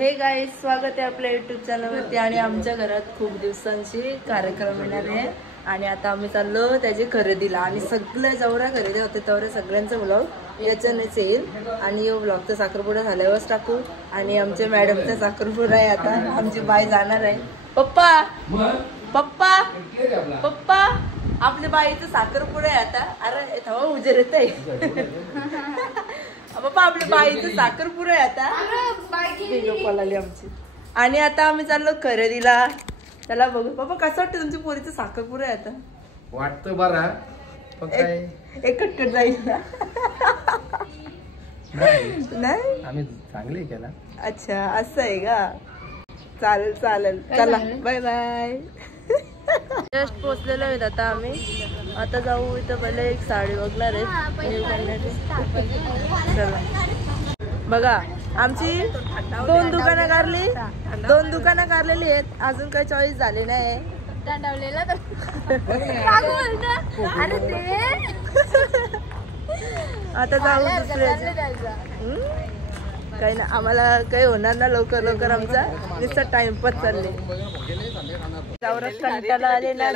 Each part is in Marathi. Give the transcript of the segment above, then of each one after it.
हे गाईज, स्वागत आहे आपल्या युट्यूब चॅनलवरती. आणि आमच्या घरात खूप दिवसांची कार्यक्रम येणार आहे आणि आता आम्ही चाललो त्याची खरेदीला. आणि सगळ्या जेवढ्या खरेदी होते तेवढ्या सगळ्यांचा ब्लॉग याच्यानेच येईल. आणि यो ब्लॉगचा साखरपुडा झाल्यावरच टाकू. आणि आमच्या मॅडमचा साखरपुडा आहे, आता आमची बाई जाणार आहे. पप्पा पप्पा पप्पा आपल्या बाईचं साखरपुडा आहे आता. अरे थवा उजेर येत आहे. पप्पा आपल्या बाईचं साखरपुडा आहे आता. आली आमची. आणि आता आम्ही चाललो खरेदीला. त्याला बघू. पप्पा कसं वाटतं तुमच्या पोरीचं साखरपुडा आहे आता? वाटतं बरा, पण काय एक कटकट जाईल ना. नाही आम्ही चांगले केला. अच्छा असं आहे का? चालेल चालेल, चला बाय बाय. जस्ट पोचलेलो आहेत आता आम्ही. आता जाऊ. इथं पहिले एक साडी बघणार आहे न्यू करण्याची. चला बघा, आमची दोन दुकानं काढलेली आहेत. अजून काही चॉईस झाली नाही. आता जाऊ दुसऱ्याच्या. काही ना, आम्हाला काही होणार ना लवकर लवकर. आमचा नुसता टाइमपास चालले. चौरस कंटाला आले ना.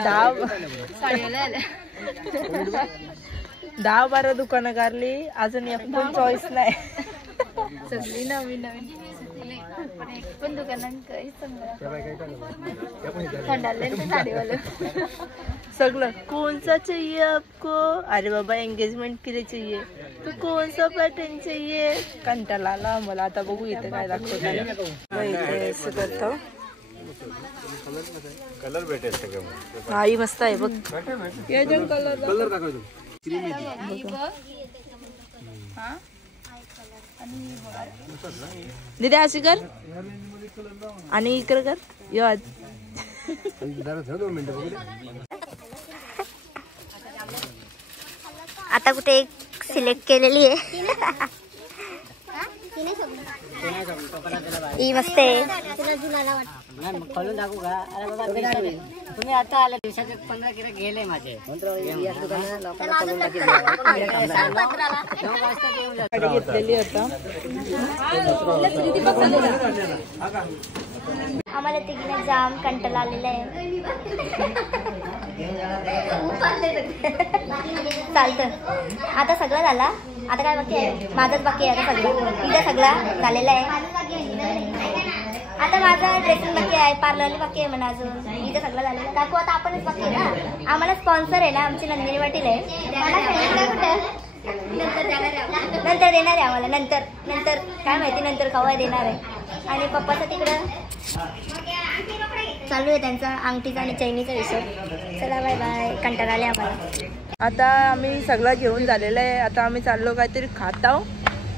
10-12 दुकानं काढली, अजून एक पण चॉईस नाही. सगळी नवीन नवीन पण दुकानांकडे सगळं कौन सा चाहिए आपको? अरे बाबा एंगेजमेंट के लिए चाहिए तो कौन सा पैटर्न चाहिए? कंटाळा आला मला. आता बघू इथे काय दाखवतो. करतो कलर भेटेल सगळं. हा ही मस्त आहे बघ. कलर दाखवतो. दीदी अशी कर आणि इकडे कर. यो आज आता कुठे एक सिलेक्ट केलेली आहे. ही मस्त आहे. खोलून दाखवू का? अरे बाबा तुम्ही आता आले. दिवसाचे 15 किलो गेले माझे. घेतलेली आता. आम्हाला तिघीने जाम कंटाळा आलेला आहे. चालतं. आता सगळं झालं. आता काय बाकी आहे? माझंच बाकी आहे आता सगळं. तिथं सगळं झालेलं आहे. आता माझा ड्रेसिंग बाकी आहे, पार्लर बाकी आहे म्हणा. अजून इथं सगळं झालेलं. काकू आता आपणच बाकी आहे ना. आम्हाला स्पॉन्सर आहे ना, आमची नंदिनी पाटील आहे. नंतर देणार आहे आम्हाला. नंतर काय माहिती नंतर केव्हा देणार आहे. आणि पप्पाचं तिकडं चालू आहे त्यांचा अंगठीचा आणि चैनीचा विषय. चला बाय बाय. कंटाळा आले आम्हाला. आता आम्ही सगळं घेऊन झालेलं आहे. आता आम्ही चाललो काहीतरी खात आहो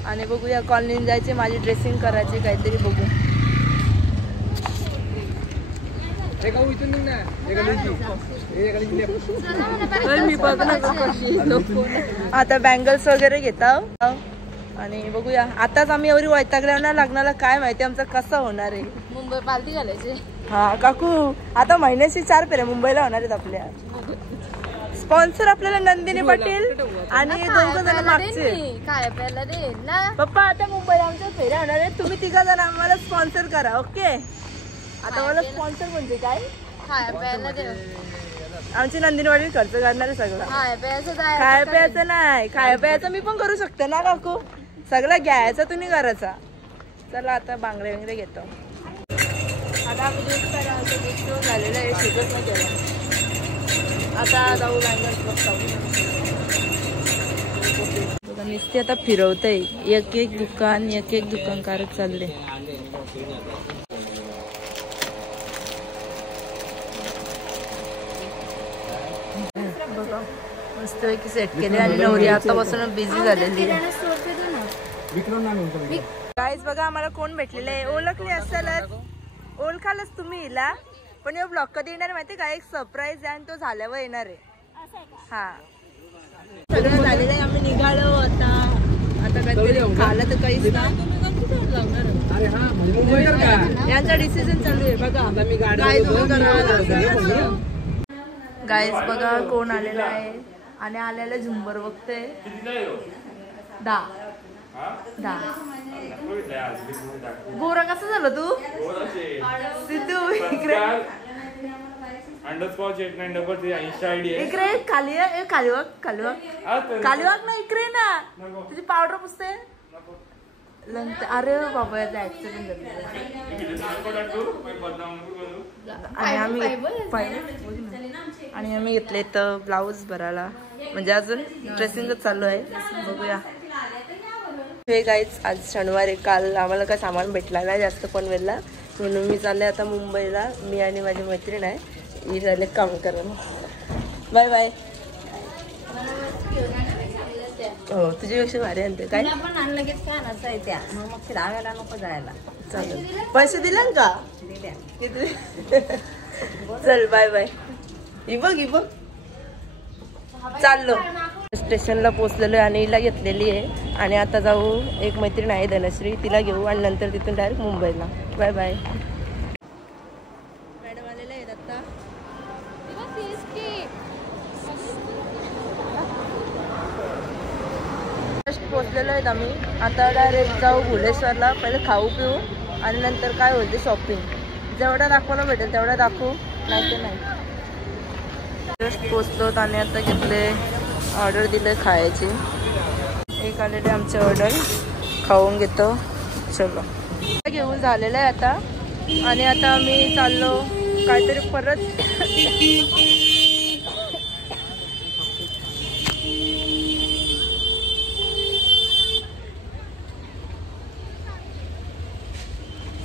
आणि बघूया. कॉलनीत जायचे, माझी ड्रेसिंग करायची, काहीतरी बघू. मी बघ ना आता बँगल्स वगैरे घेता आणि बघूया. आताच आम्ही एवढी वैतागल्यावर ना लग्नाला काय माहिती आमचं कसं होणार आहे. मुंबई पालती घालायची. हा काकू, आता महिन्याची 4 फेऱ्या मुंबईला होणार आहेत आपल्या. स्पॉन्सर आपल्याला नंदिनी पाटील आणि 2 जण मागचे. काय प्यायला दे ना पप्पा. आता मुंबईला आमच्या फेऱ्या होणार आहेत. तुम्ही 3 जण आम्हाला स्पॉन्सर करा. ओके. आता मला स्पॉन्सर म्हणजे काय? खाया प्यायला दे. आमची नंदिनी पाटील खर्च करणार आहे सगळं. खाया प्यायचं नाही. खाया प्यायचं मी पण करू शकते ना काकू. सगळं घ्यायचं तुम्ही करायचा. चला आता बांगडे वगैरे घेतो. आता आम्ही दिवस झालेलं आहे. शिकत नाही त्याला. आता जाऊ बँगल्स बघा. नुसते आता फिरवतंय. एक एक दुकान करत चालले. बघा मस्तपैकी सेट केले. आणि नवरी आतापासून बिझी झालेली. गाईज बघा, आम्हाला कोण भेटलेलं आहे. ओळखले असेलच, ओळखालच तुम्ही हिला. पण हे ब्लॉग कधी येणार माहिती का? एक सरप्राईज आहे आणि तो झाल्यावर येणार आहे. हा सगळं झालेलं आहे. आम्ही निघालो आता. आता काहीतरी खालं तर काहीच ना. यांचा डिसिजन चालू आहे बघा. गाईज बघा कोण आलेला आहे. आणि आलेला झुंबर बघते. 10 गोरा कसं झालं तू सिद्धू इकडे अंडरस्कोर 8933 इंस्टा आयडी आहे. इकडे खाली आहे खालीवाग ना इकडे ना तुझी पावडर पुसते अरे बाबा याचा ऍक्सिडेंट झालेला आणि आम्ही घेतले तर ब्लाऊज भरायला म्हणजे अजून ड्रेसिंगच चालू आहे बघूया. हे गाईच आज शनिवार आहे. काल आम्हाला काय सामान भेटला नाही जास्त पनवेलला म्हणून मी चालले आता मुंबईला. मी आणि माझी मैत्रीण आहे ही झाले काम करायला. Bye bye. हो तुझ्यापेक्षा भारी आणते काय लगेच काय आणायचं आहे त्या मग फिरायला नको जायला. चालेल पैसे दिले का किती चल बाय बाय. ही बघ चाललो स्टेशनला पोहोचलेलो आणि हिला घेतलेली आहे आणि आता जाऊ. एक मैत्रीण आहे धनश्री तिला घेऊ आणि नंतर तिथून डायरेक्ट मुंबईला. Bye bye. मॅडम आलेले आहेत आता. पोहोचलेलो आहेत आम्ही. आता डायरेक्ट जाऊ भुलेश्वरला. पहिले खाऊ पिऊ आणि नंतर काय होते शॉपिंग. जेवढा दाखवायला भेटेल तेवढा दाखवू नाही तर नाही. जस्ट पोचलो आणि आता घेतले ऑर्डर दिले खायची. एक आलेले आमची ऑर्डर खाऊन घेतो. चलो घेऊन झालेलं आहे आता आणि आता आम्ही चाललो काहीतरी परत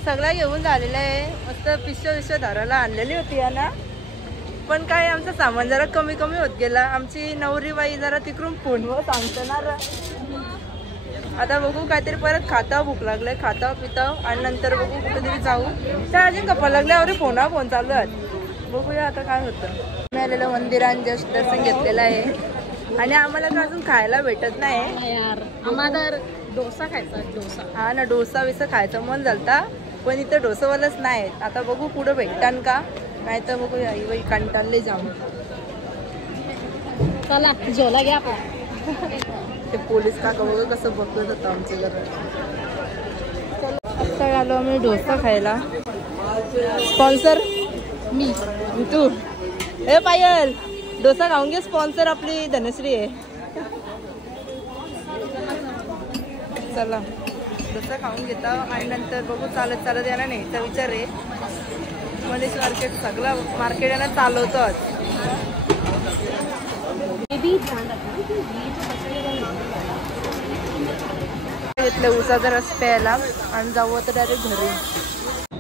सगळं घेऊन झालेलं आहे. मस्त पिशव्या धरायला आणलेली होती याला पण काय आमचं सामान जरा कमी होत गेला. आमची नवरीबाई जरा तिकडून फोनवर सांगणार. आता बघू काहीतरी परत खाता भूक लागलाय खाता पिताव आणि नंतर बघू कुठेतरी जाऊ. त्या अजून कपा लागल्यावर फोन चालू आहेत. बघूया आता काय होतं. आम्ही आलेलं मंदिरात जस्ट दर्शन घेतलेलं आहे आणि आम्हाला का अजून खायला भेटत नाही. आम्हाला डोसा खायचा डोसा. हा ना डोसा विसा खायचं मन झालता पण इथं डोसावालाच नाही. आता बघू पुढं भेटतान का नाही तर बघू बाई कंटाळले जाऊ. चला झोला घ्या आपण. ते पोलीस काका बघ कसं बघत होतं आमच्या घरात. आता आलो आम्ही डोसा खायला. स्पॉन्सर मी तू हे पायल डोसा खाऊन घे. स्पॉन्सर आपली धनश्री आहे. चला डोसा खाऊन घेता आणि नंतर बघू चालत यायला नाही तर विचार आहे. मनीष मार्केट सगळं मार्केट यांना चालवतात. घेतलं उसाचा रस प्यायला आणि जाऊ आता डायरेक्ट घरी.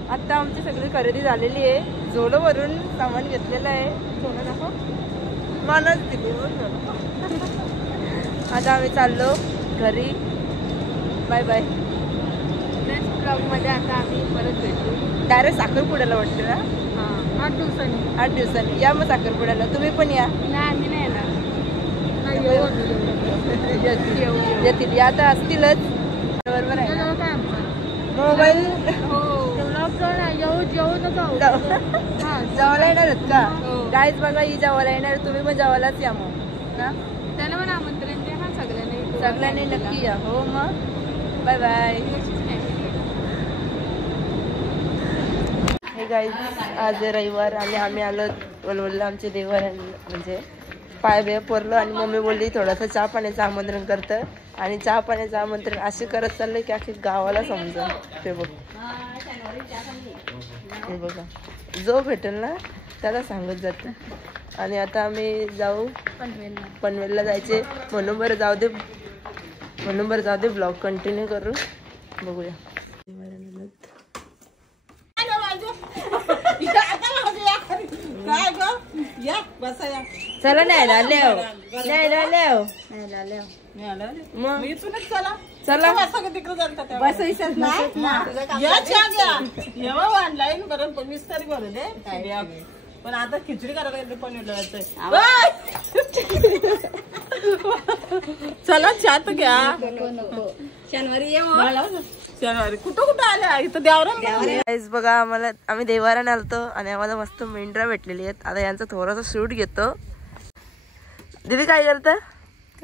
आता आमची सगळी खरेदी झालेली आहे. जोडं भरून सामान घेतलेलं आहे. जोडं दाखव मानच दिली. आता आम्ही चाललो घरी. Bye bye. नेक्स्ट ब्लॉगमध्ये आता आम्ही परत भेटू डायरेक्ट साखरपुड्याला वाटतं ना. 8 दिवसांनी या मग साखरपुड्याला. तुम्ही पण या. आम्ही नाही येणार. येतील या तर असतीलच. बरोबर आहे मोबाईल जेवायला येणार आहेत का गाईच बघा. ही जेवायला येणार तुम्ही पण जेवायलाच या मग ना. त्याला पण आमंत्रण द्या ना सगळ्यांनी नक्की या. हो मग बाय बाय. हे गाईज आज रविवार आणि आम्ही आलो वलवलला. आमचे देवर म्हणजे पाय बे पडलो आणि मम्मी बोलली थोडंसं चहा पाण्याचं आमंत्रण करतं आणि चहा पाण्याचं आमंत्रण असे करत चाललंय की अख्खी गावाला समजा. ते बघ हे बघा जो भेटेल ना त्याला सांगत जातं. आणि आता आम्ही जाऊ पनवेलला जायचे म्हणून बरं जाऊ दे ब्लॉग कंटिन्यू करू. बघूया. चला न्यायला लेव मग चला बस ऑनलाईन बरं 20 तारीख भरून दे. पण आता खिचडी करायला पण चला चात घ्या. शनिवारी कुठं आल्या इथं देवरा. बघा आम्ही देवाराने आलतो आणि आम्हाला मस्त मेंढरा भेटलेली आहेत. आता यांचा थोडासा शूट घेतो. दीदी काय करत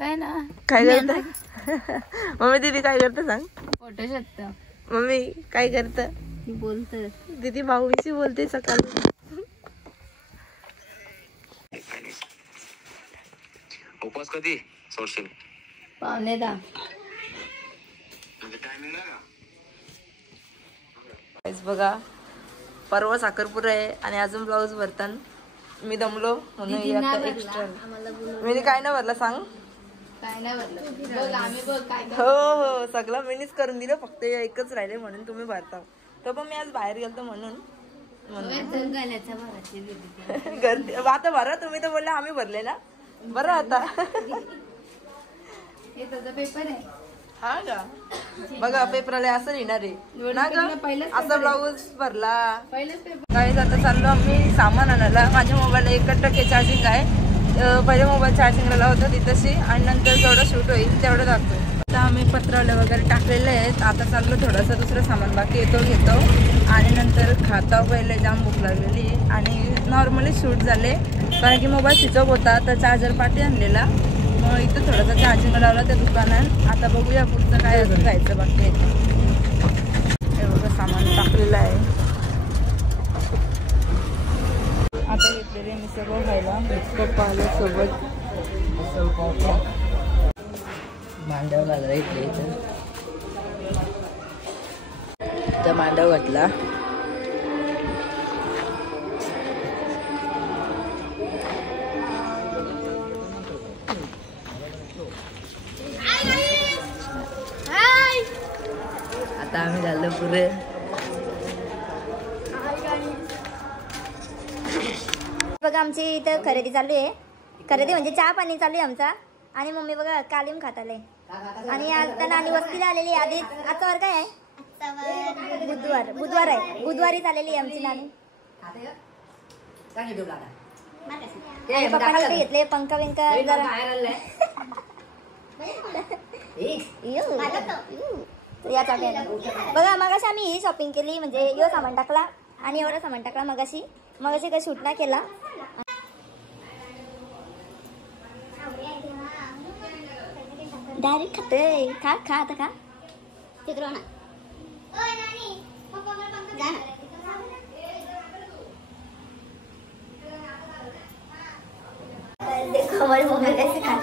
काय करत मम्मी दीदी काय करत सांग. फोटो शकतो मम्मी काय करत बोलत दीदी भाऊशी बोलते सकाळ. उपवास कधी सोडशील? 9:45. बघा परवा साखरपुरा आहे आणि अजून ब्लाऊज भरताना मी दमलो म्हणून एक्स्ट्रा मी काय नाही भरला सांग. हो हो सगळं मीनीच करून दिलं फक्त एकच राहिले म्हणून तुम्ही भरता. तर पण मी आज बाहेर गेलतो म्हणून गर्दी आता भरा तुम्ही तर बोलला आम्ही भरले ना बरं आता. पेपर आहे हा का बघा पेपरला असं लिहिणार आहे ना ग. असा ब्लाऊज भरला काही आता चाललो आम्ही सामान आणायला. माझ्या मोबाईलला 1% चार्जिंग आहे. पहिले मोबाईल चार्जिंगला लावतो तिथंशी आणि नंतर जेवढं शूट होईल तेवढं दाखवतो. आता आम्ही पत्रावले वगैरे टाकलेले आहेत. आता चाललो थोडंसं दुसरं सामान बाकी येतो घेतो आणि नंतर खाता. पहिले जाम भूक लागलेली आणि नॉर्मली शूट झाले कारण की मोबाईल स्विच ऑफ होता तर चार्जर पाठी आणलेला मग इथं थोडंसं चार्जिंग लावलं त्या दुकानात. आता बघूया पुढचं काय अजून जायचं बाकी आहे. हे बघा सामान टाकलेलं आहे. आता घेतलेले मी सगळं खायला पप्पा आले सोबत. मांडव घालला इथले इथं मांडव घातला. आता आम्ही झालो पुरे. बघा आमची इथं खरेदी चालू आहे. खरेदी म्हणजे चहा पाणी चालू आहे आमचा. आणि मम्मी बघा कालीम खात आले आणि आता नानी वस्तीला आलेली आधी. आजचा वर काय आहे? बुधवार आहे. बुधवारी आलेली आहे आमची नानी. पप्पाने इथे घेतले पंखा बिंका या चाट्याला. बघा मगाशी आम्ही ही शॉपिंग केली म्हणजे यो सामान टाकला आणि एवढा सामान टाकला. मगाशी काही शूट नाही केला. डायरेक्ट खाते. खा खा आता खा. देखो हमारे मम्मी कैसे खा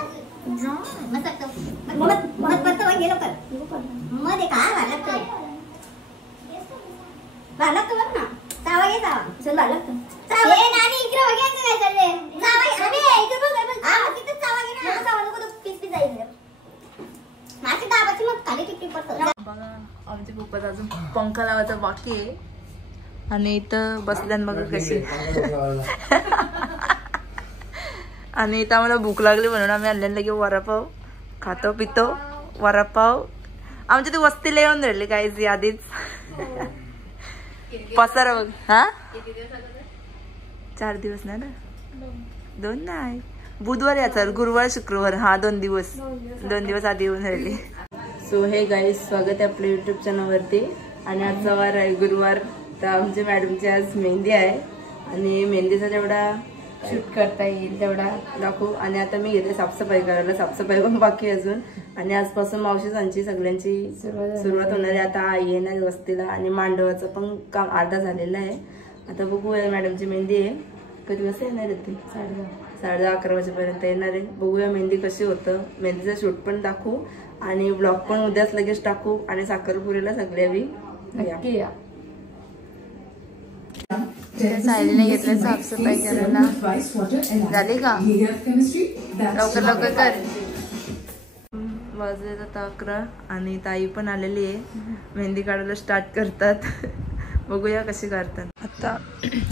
आमच्या पप्पात अजून पंखा लावायचा बाकी आहे आणि इथं बसल्यान बघा कशी. आणि इथं आम्हाला भूक लागली म्हणून आम्ही आणलेलं की वडापाव खातो पितो. वडापाव आमच्या ती वस्तीला येऊन राहिली काही आधीच. पसारा बघ. हा 4 दिवस नाही ना 2 नाही. बुधवार याचा गुरुवार शुक्रवार हा 2 दिवस आधी येऊन राहिली. सो हे गाईज स्वागत आहे आपल्या युट्यूब चॅनलवरती. आणि आजचा वार आहे गुरुवार. तर आमच्या मॅडमची आज मेहंदी आहे आणि मेहंदीचा जेवढा शूट करता येईल तेवढा दाखवू. आणि आता मी घेते साफसफाई करायला. साफसफाई पण बाकी अजून. आणि आजपासून मावशीसांची सगळ्यांची सुरुवात होणार आहे. आता आई येणार वस्तीला आणि मांडवाचं पण काम अर्धा झालेलं आहे. आता बघूया मॅडमची मेहंदी आहे. कधी वाजता येणार आहे ती? 10:30 11 वाजेपर्यंत येणार आहे. बघूया मेहंदी कशी होतं. मेहंदीचं शूट पण दाखवू आणि ब्लॉग पण उद्याच लगेच टाकू. आणि साखरपुरीला सगळे नक्की या. सायलीने घेतलं साफसफाई करायला. झाली का? लवकर लवकर कर. वाजले आता 11 आणि ताई पण आलेली आहे. मेहंदी काढायला स्टार्ट करतात. बघूया कशी काढतात. आता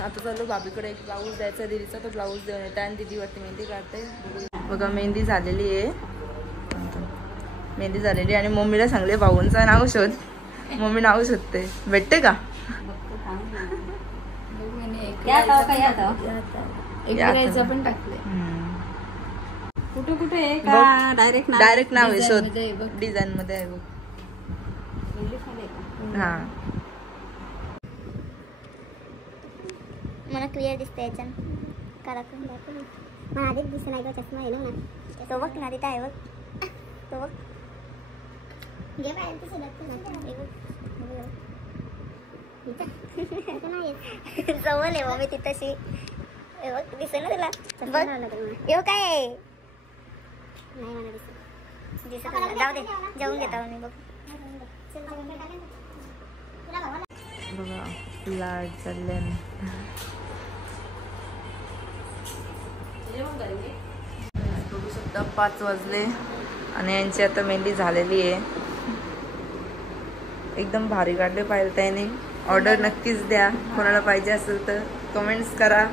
चालू भाभीकडे एक ब्लाऊज द्यायचा दीदीचा. तो ब्लाऊज देऊन येते आणि दीदीवरती मेहंदी काढते. बघा मेहंदी झालेली आहे. मेहंदी झालेली आणि मम्मीला सांगले भाऊंचं नाव शोध. मम्मी नाव शोधते. भेटते का? पण टाकले कुठे डायरेक्ट नाव आहे शोध. डिझाईन मध्ये आहे बघ. हा मला क्लिअर दिसते याच्यानं. मला आधीच दिसत नाही का चष्मा आहे ना. तो बघ ना तिथे आहे बघ. तो बघ. जवळ आहे मम्मी तिथशी. दिसे ना तुला बघ. येऊ काय दिसत जाऊ दे जाऊन घेता मी बघ. बघा लाड चालले. बघू शकता 5 वाजले आणि यांची आता मेहंदी झालेली आहे. एकदम भारी काढले पाहिजे त्याने. ऑर्डर नक्कीच द्या, कोणाला पाहिजे असेल तर कमेंट्स करा.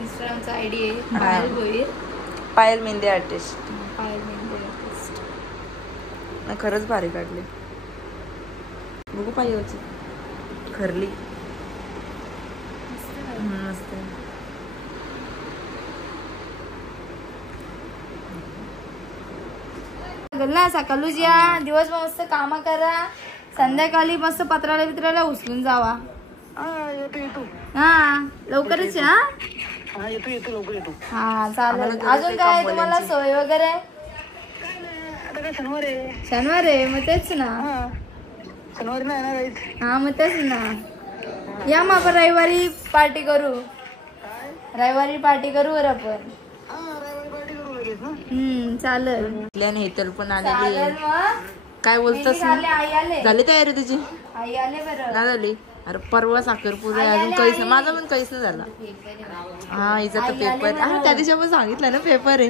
इंस्टाग्रामचा आयडी आहे पायल गोहीर. पायल मेहंदी आर्टिस्ट. पायल मेहंदी आर्टिस्ट. खरंच भारी काढले. बघू पाहिजे खरली मस्त. ना सकाळी या दिवसभर मस्त काम करा, संध्याकाळी मस्त पत्राला उचलून जावा. हा लवकरच या. हा चालेल. अजून काय तुम्हाला सोय वगैरे? शनिवार आहे मग तेच ना. हा मग तेच ना. या मग आपण रविवारी पार्टी करू. रविवारी पार्टी करू वर आपण. चालेल. हेतल पण आलेली आहे. काय बोलतस? झाली तयारी तुझी? आई आले बरं. नाही झाली? अरे परवा साखरपुडा आहे, अजून काहीच नाही. माझा पण काहीच नाही झाला. हा हिचा तर पेपर. हा त्या दिवशी आपण सांगितलं ना पेपर आहे.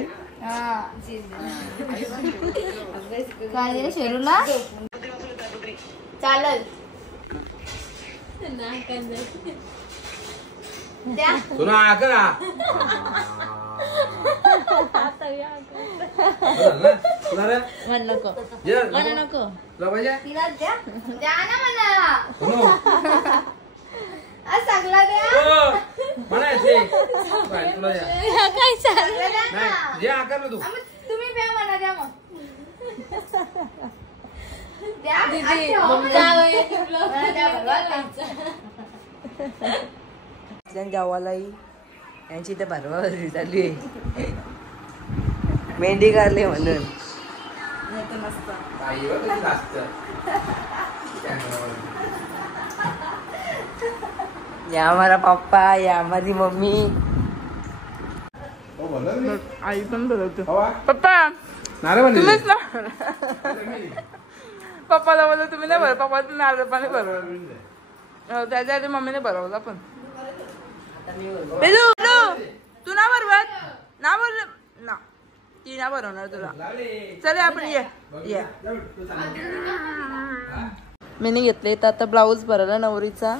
काय शेरूला चालेल. नको नको तिला द्या द्या ना मला. आज सगळा द्या. काय चाललं तुम्ही द्या म्हणा. द्या मग जावालाई यांची तर भरवा झाली आहे. मेहंदी काढली म्हणून. या हमारा पप्पा, या हमारी मम्मी. आई पण बोलवतो पप्पा तुम्हीच ना. पप्पाला बोलतो तुम्ही नाही बरं. पप्पा तुम्ही नारळ पाणी बरोबर. त्याच्या आधी मम्मीने बरोवला पण. तू ना बरोबर ना बोल ना. ती ना बनवणार तुला. चल आपण ये. मी घेतले तर आता ब्लाऊज भरला नवरीचा.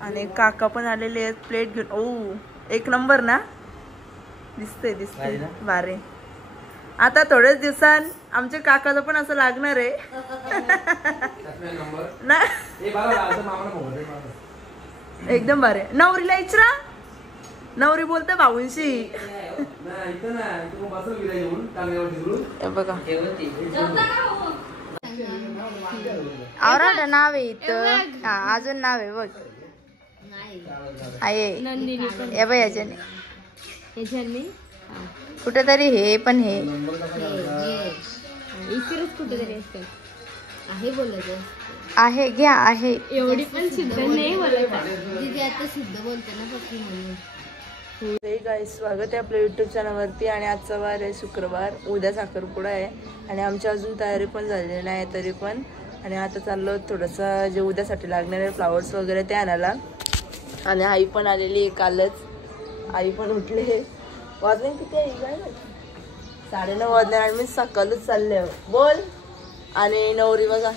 आणि काका पण आलेले आहेत प्लेट घेऊन. ओ एक नंबर ना. दिसते बारे. आता थोड्याच दिवसांत आमच्या काकाचं पण असं लागणार आहे ना. एकदम बारे. नवरीला इचरा. नवरी बोलते भाऊंशी. बघा आवरा नाव आहे इथं. हा अजून नाव आहे बघ. आहे बाई याच्याने कुठेतरी हे पण हे कुठेतरी असतात आहे बोलायचं आहे घ्या आहे. एवढी पण शुद्ध नाही बोलत. आता शुद्ध बोलते ना फक्त म्हणून. हे गाईस स्वागत आहे आपल्या युट्यूब चॅनलवरती. आणि आजचा वार आहे शुक्रवार. उद्या साखरपुडा आहे आणि आमची अजून तयारी पण झालेली नाही तरी पण. आणि आता चाललो थोडंसं जे उद्यासाठी लागणारे फ्लावर्स वगैरे ते आणायला. आणि आई पण आलेली आहे कालच. आई पण उठले. वाजले किती आहे काय 9:30 वाजले आणि मी सकाळच चालले बोल. आणि नवरी बघा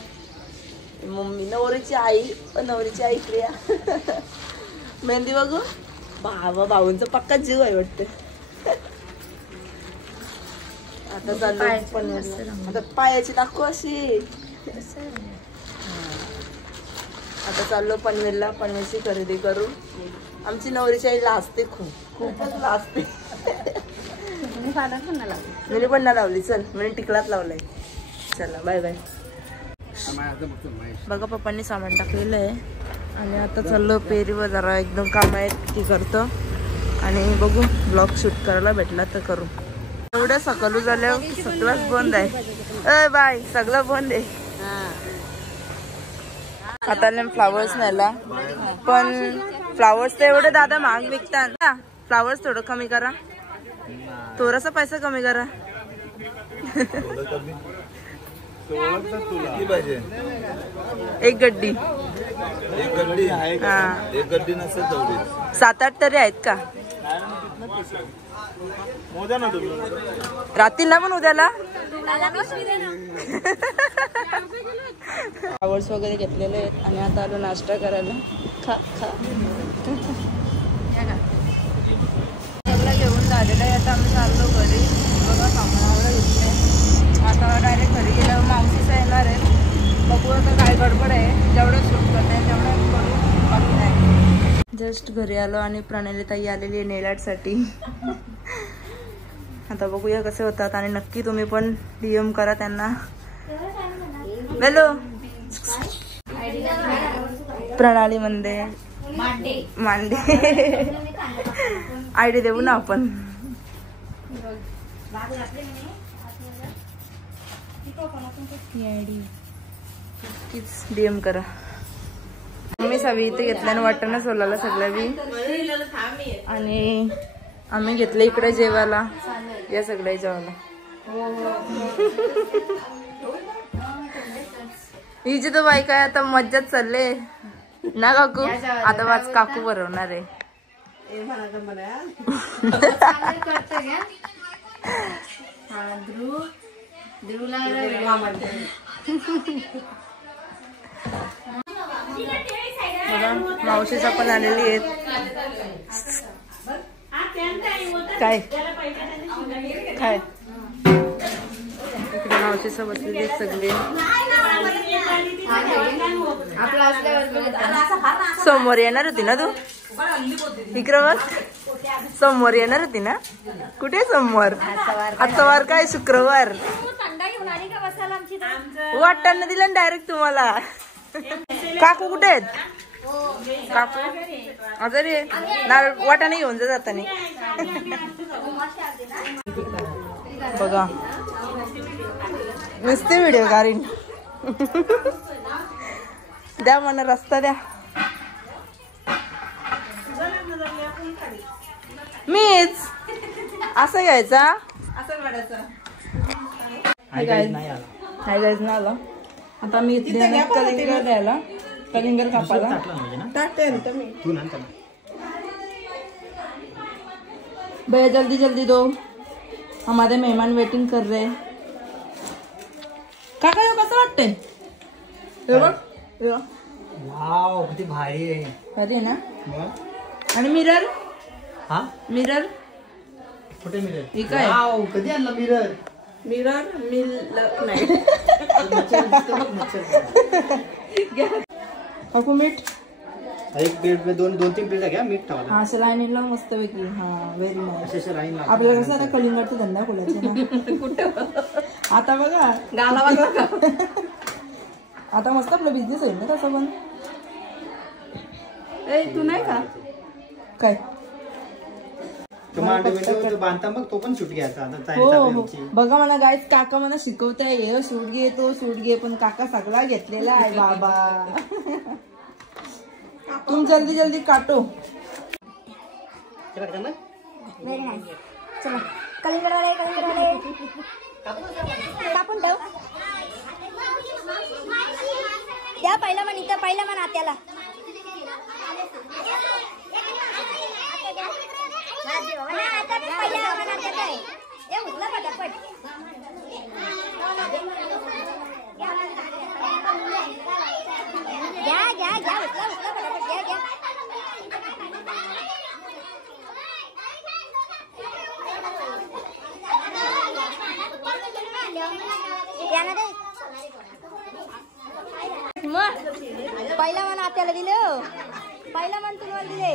मम्मी. नवरीची आई प्रिया. मेहंदी बघू. भाऊंचा पक्का जीव आहे वाटतं. आता चाललो आता पायाची दाखवू अशी. आता चाललो पनवेलला. पनवेलची खरेदी करू. आमची नवरीची आई लाजते खूपच लाजते. मी पण ना लावली. चल मी टिकलाच लावलाय. चला बाय बाय. बघा पप्पांनी सामान टाकलेलं आहे. आणि आता चाललो पेरीवर जरा एकदम काम आहेत ती करतो. आणि बघू ब्लॉग शूट करायला भेटला तर करू. एवढं सकाळू झाल्यावर सगळंच बंद आहे. बाय सगळं बंद आहे. आता फ्लावर्स नेला पण फ्लावर्स तर एवढे दादा महाग विकतात ना. फ्लावर्स थोडं कमी करा, थोडासा पैसा कमी करा. एक गड्डी हा 7-8 तरी आहेत का? रात्रीला पण उद्याला फ्लावर्स वगैरे घेतलेले आहेत आणि आता आलो नाश्ता करायला. खा खा सगळं घेऊन झालेलं आहे. आता आम्ही चाललो घरी. बघा सामानावर घेतलंय. आता डायरेक्ट घरी गेल्यावर मावशीचा येणार आहे. बघू आता काय गडबड आहे. जेवढं शूट करते तेवढं करू, बाकी नाही. जस्ट घरी आलो आणि प्रणाली ताई आलेली आहे नेल आर्टसाठी. आता बघूया कसे होतात आणि नक्की तुम्ही पण DM करा त्यांना. हॅलो प्रणाली मध्ये मांडे आयडी देऊ ना आपण. नक्कीच DM करा. आम्ही सवी इथे घेतल्याने वाटणं सोलाला सगळं बी आणि आम्ही घेतलं इकडे जेवायला. या सगळ्या जेवायला हिची तर बाई काय आता मज्जाच चालले ना काकू. आता वाच काकू बरवणार आहे. मावशीचा पण आलेली आहेत. काय काय इकडे मावशीचा बसलेली आहेत सगळे. सोमवार येणार होती ना तू इकडं? बघ सोमवार येणार होती ना. कुठे सोमवार? आता वार काय शुक्रवार. वाटाणा दिला ना डायरेक्ट तुम्हाला. काकू कुठे आहेत? काकू आजारी आहे. वाटाणे घेऊन जा जातानी. बघा नुसते व्हिडिओ काढीन. द्या मला रस्ता द्या. मीच असं घ्यायचा असं काढायचा. हाय गाईज ना आला. आता मी इथले कलिंगड द्यायला कलिंगड कापायला भैया जल्दी जल्दी दो हमारे मेहमान वेटिंग कर रहे. काका यो कसं वाटतंय? वाव किती भारी आहे. भारी आहे ना. आणि मिरर मिरर कुठे मिरर? ही काय कधी आणला मिरर? मिरर नाही. काकू मीठ एक प्लेट में दोन 2-3 प्लेट घ्या मीठ ठेवा. हा असं लाईन लावून मस्त पैकी. हा व्हेरी नाईस. असे लाईन आपल्याला कसं आता कलिंगडचा धंदा खोलायचा ना. कुठं आता बघा गाला बघा. आता मस्त आपला बिझनेस होईल ना तसं पण. ए तू नाही का काय बांधता मग तो पण शूट घ्यायचा. हो बघा मला गाईज काका मला शिकवताय हे शूट घे तो शूट घे पण काका सगळा घेतलेला आहे बाबा. तुम जल्दी जल्दी काटो. Very nice. चला कलिंगडवाले कापून ठेव. द्या पहिला मन इथं पहिला मन आत्याला. घ्या घ्या घ्या उचला उचला फटाफट घ्या घ्या. पहिला मन आत्याला दिलं. पहिला मन तुला दिले.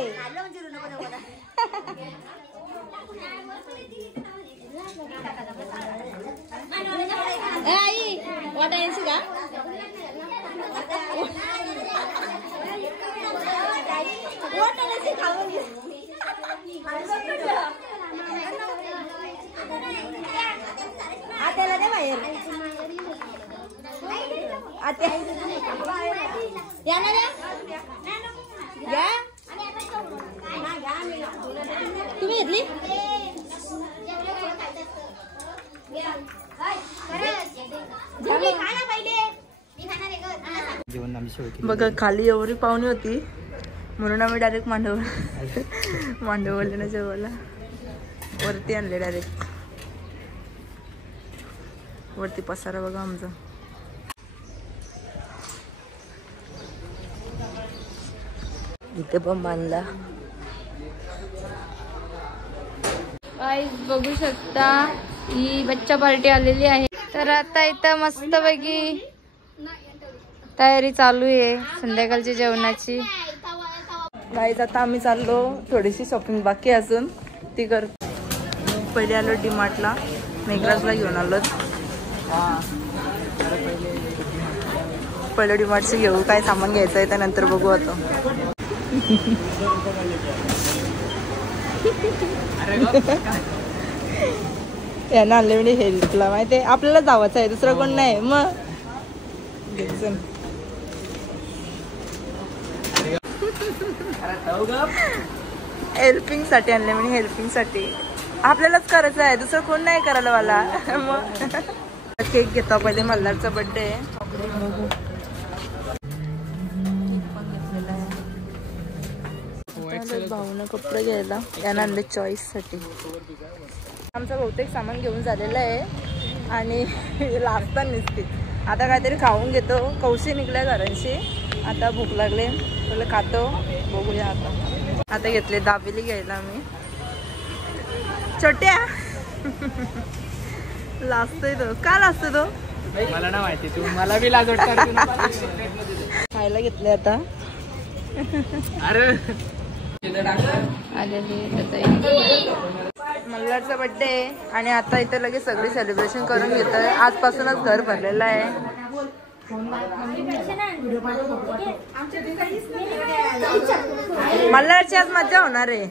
आई वाटायची का? वाटायची खाऊन आत्याला दे बाहेर. आत्या या ना घ्या. तुम्ही घेतली बघा. खाली एवढी पाहुणी होती म्हणून आम्ही डायरेक्ट मांडवले ना जेवायला. वरती आणले डायरेक्ट. वरती पसारा बघा आमचा. इथे पण बांधला. बघू शकता ही बच्चा पार्टी आलेली आहे. तर आता इथं मस्तपैकी तयारी चालू आहे संध्याकाळच्या जेवणाची. गाईज आता आम्ही चाललो. थोडीशी शॉपिंग बाकी असून ती करतो. पहिले आलो डीमार्टला. मेघराजला घेऊन आलो. पहिले डीमार्टचे घेऊ. काय सामान घ्यायचं आहे त्यानंतर बघू आता. यांना आणले म्हणजे हेल्थला माहिती आहे. आपल्याला जावायचं आहे दुसरं कोण नाही. मग हेल्पिंग साठी आणले म्हणजे हेल्पिंग साठी. आपल्यालाच करायचं आहे दुसरं कोण नाही करायला मला. मग केक घेतो पहिले. मल्हारचा बर्थडे आहे. भाऊनं कपडे घ्यायला यानं आणले चॉईस साठी. आमचं बहुतेक सामान घेऊन झालेलं आहे आणि लागता नसते. आता काहीतरी खाऊन घेतो. कौशी निघल्या घरांशी. आता भूक लागले तुला खातो. बघूया आता घेतले दाबेली घ्यायला मी. छोट्या लाजतोय तो. का लाजतो तो मला ना माहिती. तू मला बी लाज वाटतं. खायला घेतले आता. अरे मल्हारचा बर्थडे आहे आणि आता इथे लगेच सगळी सेलिब्रेशन करून घेतोय. आजपासूनच घर भरलेलं आहे. मल्हारची आज मजा होणार आहे.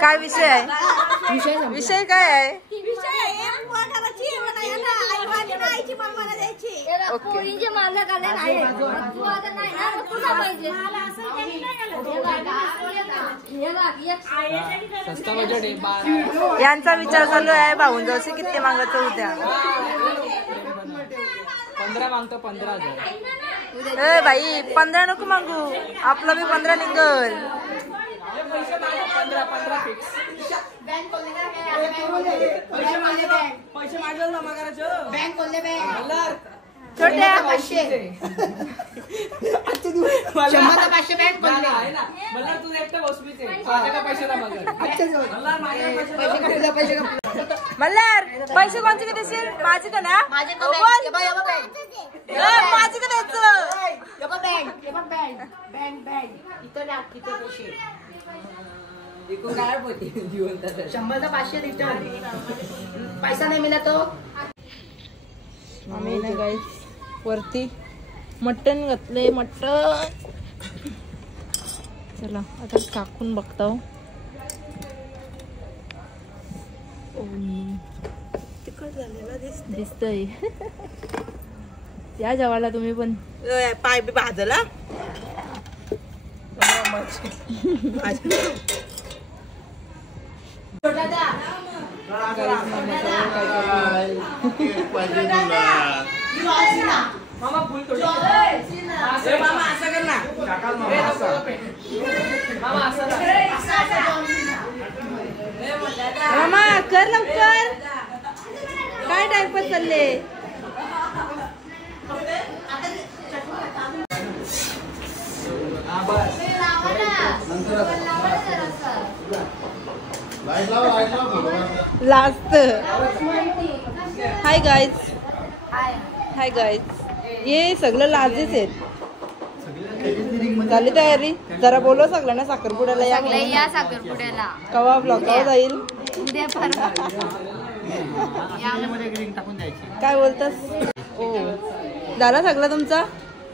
काय विषय आहे? विषय काय आहे? यांचा विचार चालू आहे भाऊंजवळशी किती मागायचं होत्या. 15 मागतो. 15,000. ए बाई 15 नको मागू. आपलं बी 15 निघल. 15 फिक्स. छोट्या मल्हार पैसे कोणते का देशील? माझी का ना माझी का द्यायचं. 100चा 500 रिटर्न. पैसा नाही मिळत तो. आम्ही ना गाईस वरती मटण घातलंय. मटण चला आता टाकून बघतो. तिखट झालेला दिसतंय. या जेवायला तुम्ही पण. पाय बी भाजला. मामा फुल तोड. मामा असं कर ना. मामा कर लवकर. काय टाइमपास चालले? Last. Hi guys. Hi guys. हे सगळं लाजेच आहेत. झाली तयारी? जरा बोलव सगळ्यांना साखरपुड्याला या. या साखरपुड्याला कवा ब्लॉग जाईल? उद्या परवा. त्याच्यामध्ये ग्रीन टाकून द्यायची. काय बोलतास? ओ झाला सगळा तुमचा?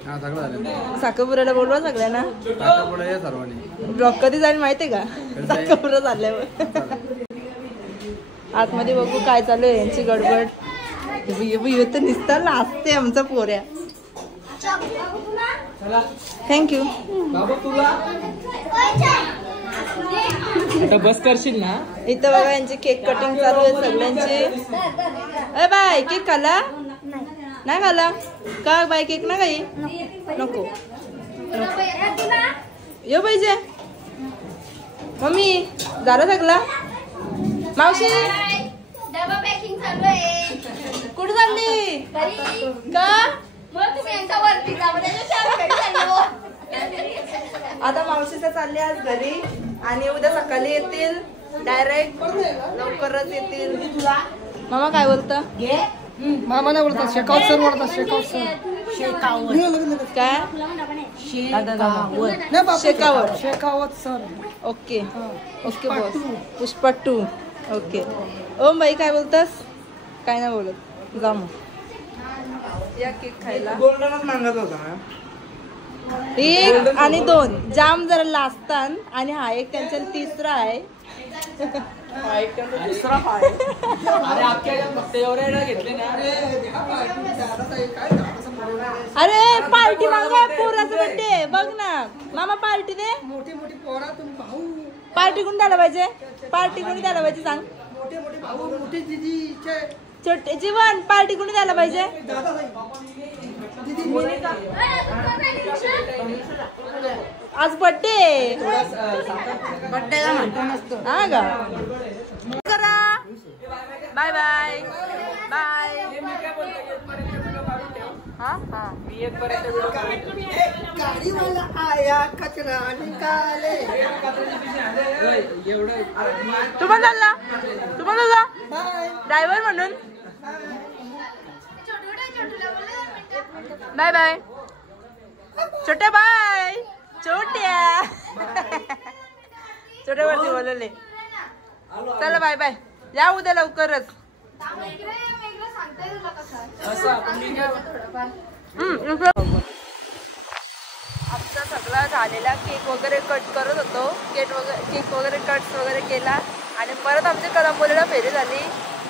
हा सगळं झालं. साखरपुऱ्याला बोलवा सगळ्यांना. साखरपुडा या सर्वांनी. ब्लॉग कधी जाईल माहितीये का? साखरपुरा झाल्यावर. आतमध्ये बघू काय चालू आहे यांची गडबड. तर निसता नाचते आमचा पोऱ्या. थँक्यू. बाबा तुला आता बस करशील ना? इथं बघा यांची केक कटिंग चालू आहे सगळ्यांची. अरे बाय केक खाला? नाही खाला का बाय? केक ना काही नको ये पाहिजे. मम्मी झालं सगळा? मावशी डबा पॅकिंग चालू आहे. कुठे चालली? का तुम्ही यांच्या वरती जा, म्हणजे चार घरी चाललो. आता मावशीचा चालले आज घरी आणि उद्या सकाळी येतील डायरेक्ट. लवकरच येतील. मामा काय बोलता? मामा नाही बोलतात शेकावत सर बोलतात. शेकावत सर काय? Shekhawat. Shekhawat sir. Okay okay boss. Pushpa 2. Okay. Om भाई काय बोलतास? काय नाही बोलत. जा मग या केक खायला. गोल्डनच मागत होता ना. 1 आणि 2 जाम जरा लाजतात. आणि हा एक त्यांच्या तिसरा आहे. दुसरा पाय. अरे अख्ख्या फक्त एवढे घेतले ना. अरे पार्टी मागा पोराचं बर्थडे. बघ ना मामा पार्टी दे. मोठी मोठी पोरा तुम्ही भाऊ. पार्टी कोणी द्यायला पाहिजे? पार्टी कोणी द्यायला पाहिजे सांग? मोठे मोठे भाऊ मोठी दिदी छोटे जीवन पार्टी कोणी द्यायला पाहिजे? आज बर्थडे. बर्थडेला म्हणतो नसतो हा का? करा. Bye bye bye. हा हा मी एक पर्यंत व्हिडिओ गाडीवाला आया कचरा निकाले. एवढं तू पण चालला? तू पण चालला ड्रायव्हर म्हणून? बाय बाय छोट्या. बाय छोट्या. छोट्यावरती बोलले. चला बाय बाय. या उद्या लवकरच. आमचा सगळा झालेला केक वगैरे कट करत होतो. केक वगैरे कट वगैरे केला आणि परत आमच्या कळंबोलीला फेरी झाली.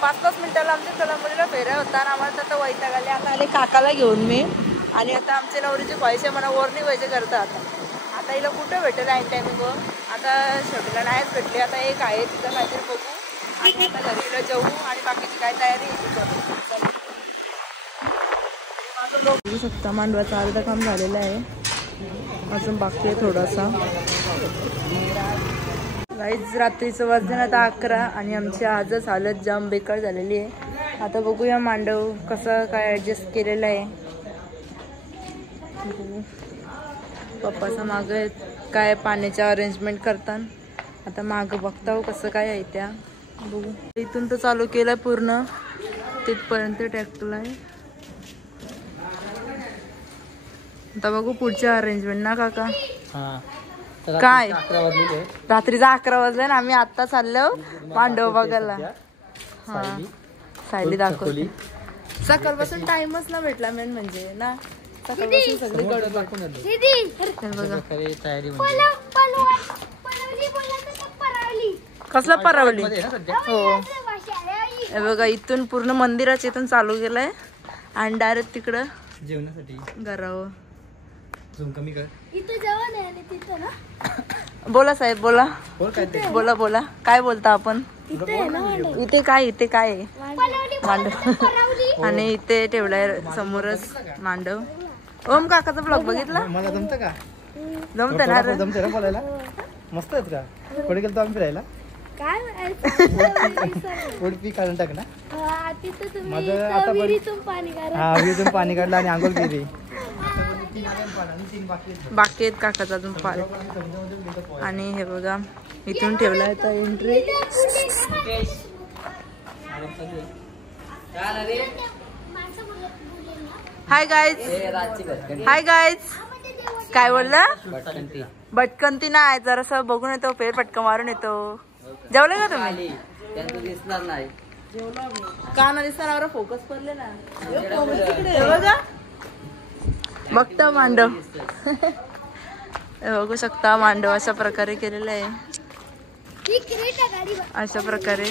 5-5 मिनिटाला आमच्या कळंबोलीला फेऱ्या होता आणि आम्हाला आता वैताग आले. आता आले काकाला घेऊन मी. आणि आता आमचे नवरीचे पैसे मला वरणी व्हायचे करतात. आता हिला कुठे भेटेल ऐन टायमिंग. आता शेवटीला नाहीच भेटले. आता एक आहे तिथं काहीतरी बघू आणि आता घरीला जाऊ आणि बाकीची काय तयारी करू. बघू शकता मांडवाचं अर्ध काम झालेलं आहे. अजून बाकी आहे थोडासा. गाईज रात्रीचं वाजले आता 11 आणि आमची आजच हालत जाम बेकार झालेली आहे. आता बघूया मांडव कसं काय ॲडजस्ट केलेलं आहे. पप्पाचा मागं काय पाण्याच्या अरेंजमेंट करतात. आता मागं बघता कसं काय आहे त्या बघू. इथून तर चालू केलं पूर्ण तिथपर्यंत ट्रॅक्टर आहे. आता बघू पुढच्या अरेंजमेंट ना काका. काय रात्रीचा 11 वाजले ना. आम्ही आता चाललो मांडव बघायला. हा सायली दाखवली. सकाळपासून टाइमच ना भेटला मेन म्हणजे ना. सकाळपासून सगळी गडबड दाखवून कसला परावली. हो हे बघा इथून पूर्ण मंदिराच्या इथून चालू केलंय आणि डायरेक्ट तिकडं जेवणासाठी घरावर. झूम कमी कर. बोला साहेब बोला. बोल काय ते. बोला बोला काय बोलता आपण? इथे काय आहे मांडव आणि इथे ठेवलाय समोरच मांडव. ओम काकाचा ब्लॉग बघितला? मला जमतं का? जमतं ना. जमतं ना बोलायला. मस्त आहेत का? पुढे गेलो आम्ही फिरायला. उडपी काढून टाक ना. माझं आता विहिरीतून पाणी काढलं आणि आंघोळ केली. बाकी आहेत काकाचा अजून पार. आणि हे बघा इथून ठेवला आहे एंट्री. हाय गाईज काय बोलला? भटकंती नाही जरासं बघून येतो फेर पटकन मारून येतो. जेवलं का तुम्ही? काना दिसताना फोकस पडले ना हे बघा बघता मांडव हे बघू शकता मांडव अशा प्रकारे केलेलं आहे अशा प्रकारे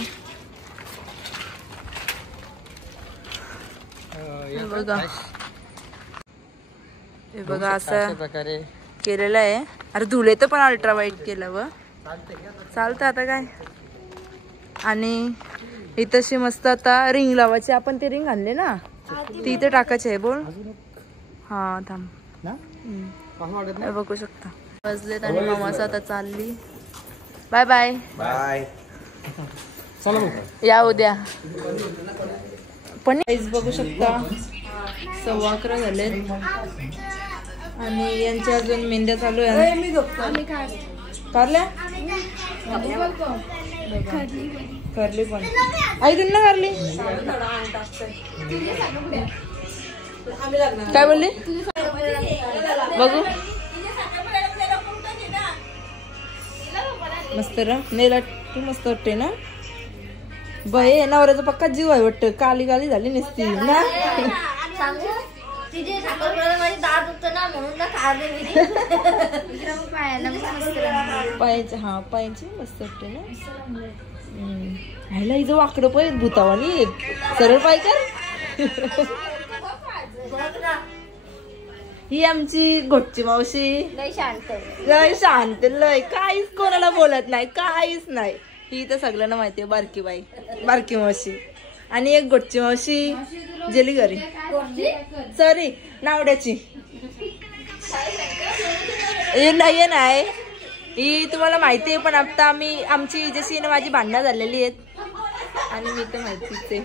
हे बघा असं प्रकारे केलेलं आहे. अरे धुले तर पण अल्ट्रा वाईट केलं व चालतं आता काय. आणि इथंशी मस्त आता रिंग लावायची. आपण ते रिंग आणले ना ती इथे टाकायची आहे बोल. हा थांब हे बघू शकता बसलेत आणि मामाचं आता चालली. Bye bye bye. या उद्या पण बघू शकता 11:15 झालेत आणि यांच्या अजून मेंढ्या चालू आहे. कारल्या करली पण आई तुला करली काय बोलली बघू मस्त र नेला तू मस्त वाटते ना बाई. नवऱ्याचा पक्का जीव आहे वाटतं. काली काली झाली नसती ना पायाचे हा पायाचे मस्त वाटते ना. ह्याला हिचं वाकडं पाय भूतावानी सरळ पाय कर. ही आमची घोटची मावशी लय शांत लय काहीच कोणाला बोलत नाही काहीच नाही. ही तर सगळ्यांना माहितीये बारकी बाई बारकी मावशी. आणि एक घोटची मावशी गेली घरी सॉरी नावड्याची नाही नाही ही तुम्हाला माहिती आहे. पण आता आम्ही आमची जशी ना माझी भांडणं झालेली आहेत आणि मी तर माहितीच आहे.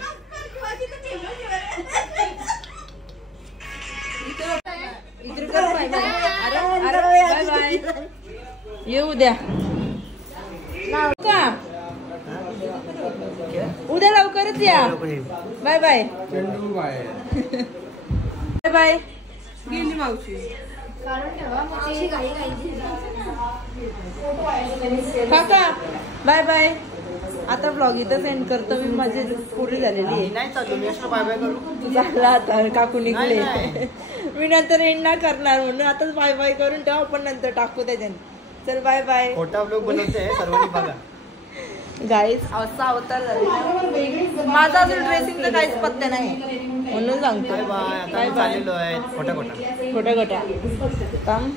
बाय बाय येऊ द्या का उद्या लवकरच या. बाय बाय बाय बाय गेली मावशी. काका बाय बाय. आता ब्लॉग इथं सेंड करतो मी. माझी पुरी झालेली आहे. झाला आता काकू निघले. मी नंतर एंड ना करणार म्हणून आताच बाय बाय करून ठेवा. आपण नंतर टाकू त्याच्याने. चल बाय बाय. खोटा ब्लॉग बनवते सर्वांनी बघा. गाईस असा अवतार झाला. माझा अजून ड्रेसिंगचा काहीच पत्ता नाही म्हणून सांगतो बाय बाय. खोटा खोट्या खोट्या काम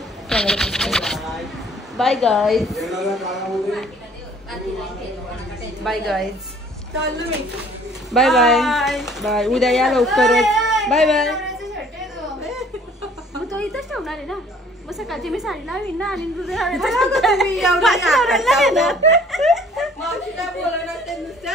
bye guys bye guys bye bye bye. उद्या या लवकरच. Bye bye. तो इथंच ठेवणार आहे ना मग सकाळची मी साडी लावीन ना आणि मावशीला बोलवणार ते नुसत्या